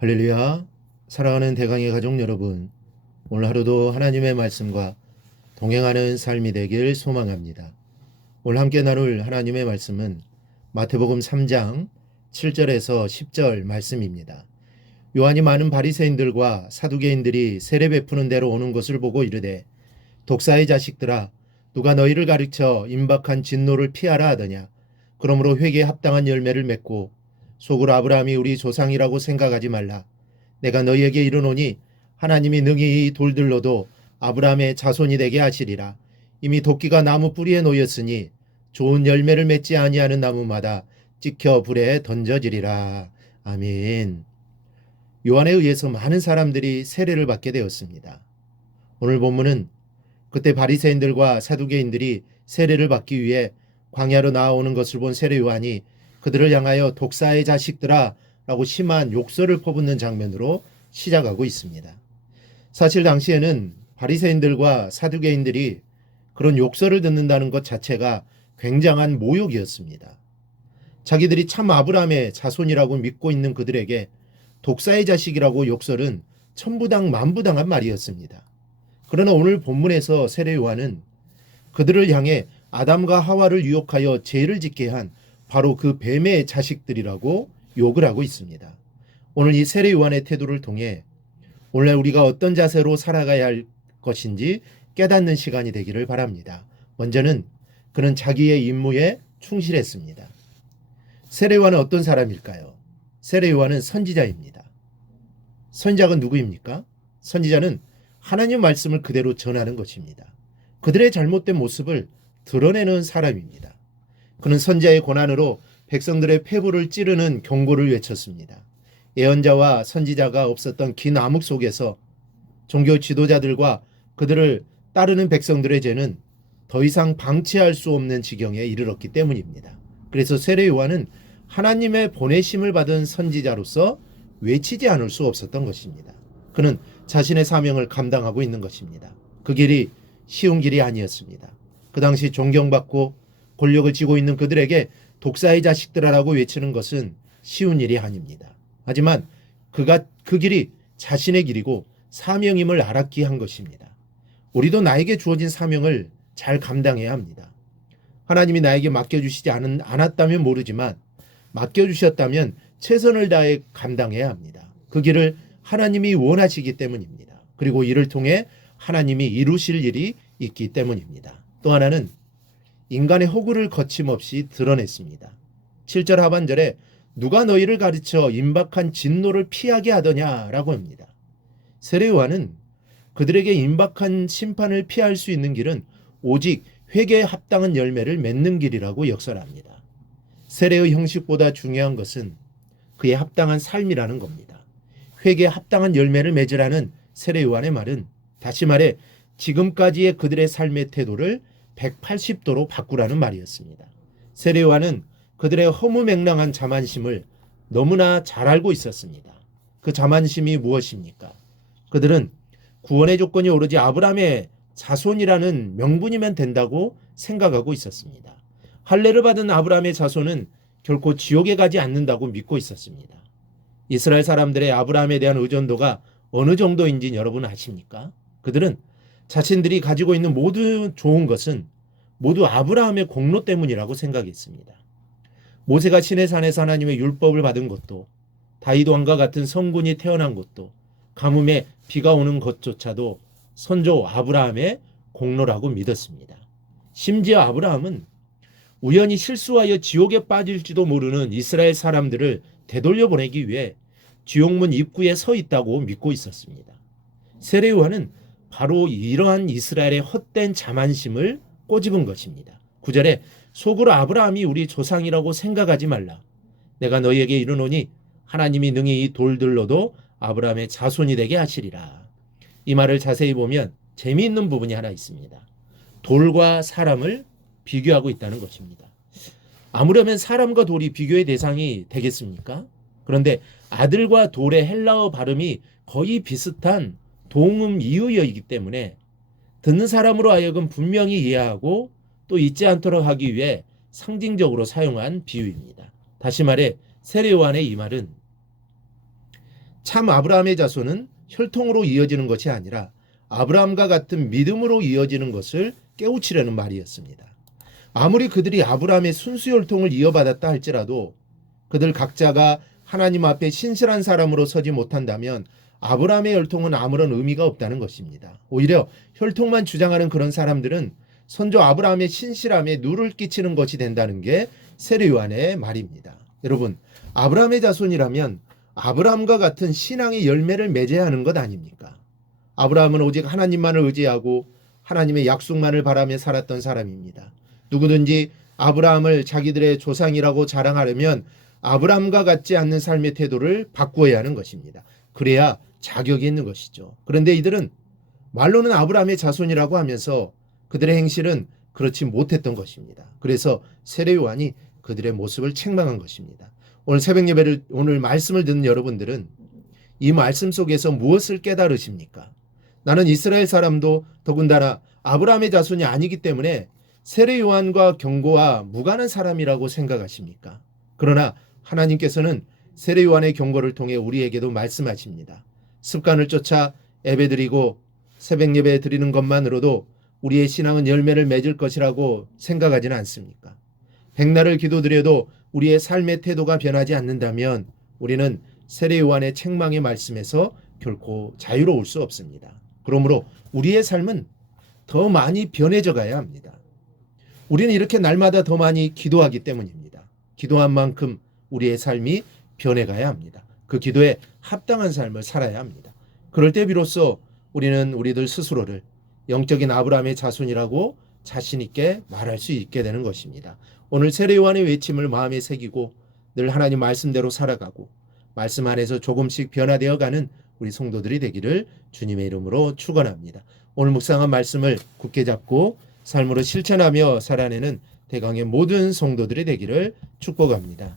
할렐루야. 사랑하는 대강의 가족 여러분, 오늘 하루도 하나님의 말씀과 동행하는 삶이 되길 소망합니다. 오늘 함께 나눌 하나님의 말씀은 마태복음 3장 7절에서 10절 말씀입니다. 요한이 많은 바리새인들과 사두개인들이 세례 베푸는 데로 오는 것을 보고 이르되, 독사의 자식들아, 누가 너희를 가르쳐 임박한 진노를 피하라 하더냐. 그러므로 회개에 합당한 열매를 맺고 속으로 아브라함이 우리 조상이라고 생각하지 말라. 내가 너희에게 이르노니 하나님이 능히 이 돌들로도 아브라함의 자손이 되게 하시리라. 이미 도끼가 나무 뿌리에 놓였으니 좋은 열매를 맺지 아니하는 나무마다 찍혀 불에 던져지리라. 아멘. 요한에 의해서 많은 사람들이 세례를 받게 되었습니다. 오늘 본문은 그때 바리새인들과 사두개인들이 세례를 받기 위해 광야로 나아오는 것을 본 세례 요한이 그들을 향하여 독사의 자식들아 라고 심한 욕설을 퍼붓는 장면으로 시작하고 있습니다. 사실 당시에는 바리새인들과 사두개인들이 그런 욕설을 듣는다는 것 자체가 굉장한 모욕이었습니다. 자기들이 참 아브라함의 자손이라고 믿고 있는 그들에게 독사의 자식이라고 욕설은 천부당 만부당한 말이었습니다. 그러나 오늘 본문에서 세례 요한은 그들을 향해 아담과 하와를 유혹하여 죄를 짓게 한 바로 그 뱀의 자식들이라고 욕을 하고 있습니다. 오늘 이 세례 요한의 태도를 통해 오늘 우리가 어떤 자세로 살아가야 할 것인지 깨닫는 시간이 되기를 바랍니다. 먼저는 그는 자기의 임무에 충실했습니다. 세례 요한은 어떤 사람일까요? 세례 요한은 선지자입니다. 선지자가 누구입니까? 선지자는 하나님 말씀을 그대로 전하는 것입니다. 그들의 잘못된 모습을 드러내는 사람입니다. 그는 선지자의 고난으로 백성들의 폐부를 찌르는 경고를 외쳤습니다. 예언자와 선지자가 없었던 긴 암흑 속에서 종교 지도자들과 그들을 따르는 백성들의 죄는 더 이상 방치할 수 없는 지경에 이르렀기 때문입니다. 그래서 세례 요한은 하나님의 보내심을 받은 선지자로서 외치지 않을 수 없었던 것입니다. 그는 자신의 사명을 감당하고 있는 것입니다. 그 길이 쉬운 길이 아니었습니다. 그 당시 존경받고 권력을 쥐고 있는 그들에게 독사의 자식들아라고 외치는 것은 쉬운 일이 아닙니다. 하지만 그 길이 자신의 길이고 사명임을 알았기에 한 것입니다. 우리도 나에게 주어진 사명을 잘 감당해야 합니다. 하나님이 나에게 맡겨주시지 않았다면 모르지만 맡겨주셨다면 최선을 다해 감당해야 합니다. 그 길을 하나님이 원하시기 때문입니다. 그리고 이를 통해 하나님이 이루실 일이 있기 때문입니다. 또 하나는 인간의 허구를 거침없이 드러냈습니다. 7절 하반절에 누가 너희를 가르쳐 임박한 진노를 피하게 하더냐라고 합니다. 세례 요한은 그들에게 임박한 심판을 피할 수 있는 길은 오직 회개에 합당한 열매를 맺는 길이라고 역설합니다. 세례의 형식보다 중요한 것은 그에 합당한 삶이라는 겁니다. 회개에 합당한 열매를 맺으라는 세례 요한의 말은 다시 말해 지금까지의 그들의 삶의 태도를 180도로 바꾸라는 말이었습니다. 세례 요한은 그들의 허무맹랑한 자만심을 너무나 잘 알고 있었습니다. 그 자만심이 무엇입니까? 그들은 구원의 조건이 오로지 아브라함의 자손이라는 명분이면 된다고 생각하고 있었습니다. 할례를 받은 아브라함의 자손은 결코 지옥에 가지 않는다고 믿고 있었습니다. 이스라엘 사람들의 아브라함에 대한 의존도가 어느 정도인지 여러분 아십니까? 그들은 자신들이 가지고 있는 모든 좋은 것은 모두 아브라함의 공로 때문이라고 생각했습니다. 모세가 시내산에서 하나님의 율법을 받은 것도, 다윗 왕과 같은 성군이 태어난 것도, 가뭄에 비가 오는 것조차도 선조 아브라함의 공로라고 믿었습니다. 심지어 아브라함은 우연히 실수하여 지옥에 빠질지도 모르는 이스라엘 사람들을 되돌려 보내기 위해 지옥문 입구에 서 있다고 믿고 있었습니다. 세례 요한은 바로 이러한 이스라엘의 헛된 자만심을 꼬집은 것입니다. 9절에 속으로 아브라함이 우리 조상이라고 생각하지 말라. 내가 너희에게 이르노니 하나님이 능히 이 돌들로도 아브라함의 자손이 되게 하시리라. 이 말을 자세히 보면 재미있는 부분이 하나 있습니다. 돌과 사람을 비교하고 있다는 것입니다. 아무려면 사람과 돌이 비교의 대상이 되겠습니까? 그런데 아들과 돌의 헬라어 발음이 거의 비슷한 동음 이의어이기 때문에 듣는 사람으로 하여금 분명히 이해하고 또 잊지 않도록 하기 위해 상징적으로 사용한 비유입니다. 다시 말해 세례 요한의 이 말은 참 아브라함의 자손은 혈통으로 이어지는 것이 아니라 아브라함과 같은 믿음으로 이어지는 것을 깨우치려는 말이었습니다. 아무리 그들이 아브라함의 순수 혈통을 이어받았다 할지라도 그들 각자가 하나님 앞에 신실한 사람으로 서지 못한다면 아브라함의 혈통은 아무런 의미가 없다는 것입니다. 오히려 혈통만 주장하는 그런 사람들은 선조 아브라함의 신실함에 누를 끼치는 것이 된다는 게 세례 요한의 말입니다. 여러분, 아브라함의 자손이라면 아브라함과 같은 신앙의 열매를 맺어야 하는 것 아닙니까? 아브라함은 오직 하나님만을 의지하고 하나님의 약속만을 바라며 살았던 사람입니다. 누구든지 아브라함을 자기들의 조상이라고 자랑하려면 아브라함과 같지 않는 삶의 태도를 바꾸어야 하는 것입니다. 그래야 자격이 있는 것이죠. 그런데 이들은 말로는 아브라함의 자손이라고 하면서 그들의 행실은 그렇지 못했던 것입니다. 그래서 세례 요한이 그들의 모습을 책망한 것입니다. 오늘 새벽 예배를 오늘 말씀을 듣는 여러분들은 이 말씀 속에서 무엇을 깨달으십니까? 나는 이스라엘 사람도 더군다나 아브라함의 자손이 아니기 때문에 세례 요한과 경고와 무관한 사람이라고 생각하십니까? 그러나 하나님께서는 세례 요한의 경고를 통해 우리에게도 말씀하십니다. 습관을 쫓아 예배드리고 새벽 예배 드리는 것만으로도 우리의 신앙은 열매를 맺을 것이라고 생각하지는 않습니까? 백날을 기도드려도 우리의 삶의 태도가 변하지 않는다면 우리는 세례 요한의 책망의 말씀에서 결코 자유로울 수 없습니다. 그러므로 우리의 삶은 더 많이 변해져 가야 합니다. 우리는 이렇게 날마다 더 많이 기도하기 때문입니다. 기도한 만큼 우리의 삶이 변해가야 합니다. 그 기도에 합당한 삶을 살아야 합니다. 그럴 때 비로소 우리는 우리들 스스로를 영적인 아브라함의 자손이라고 자신 있게 말할 수 있게 되는 것입니다. 오늘 세례 요한의 외침을 마음에 새기고 늘 하나님 말씀대로 살아가고 말씀 안에서 조금씩 변화되어 가는 우리 성도들이 되기를 주님의 이름으로 축원합니다. 오늘 묵상한 말씀을 굳게 잡고 삶으로 실천하며 살아내는 대강의 모든 성도들이 되기를 축복합니다.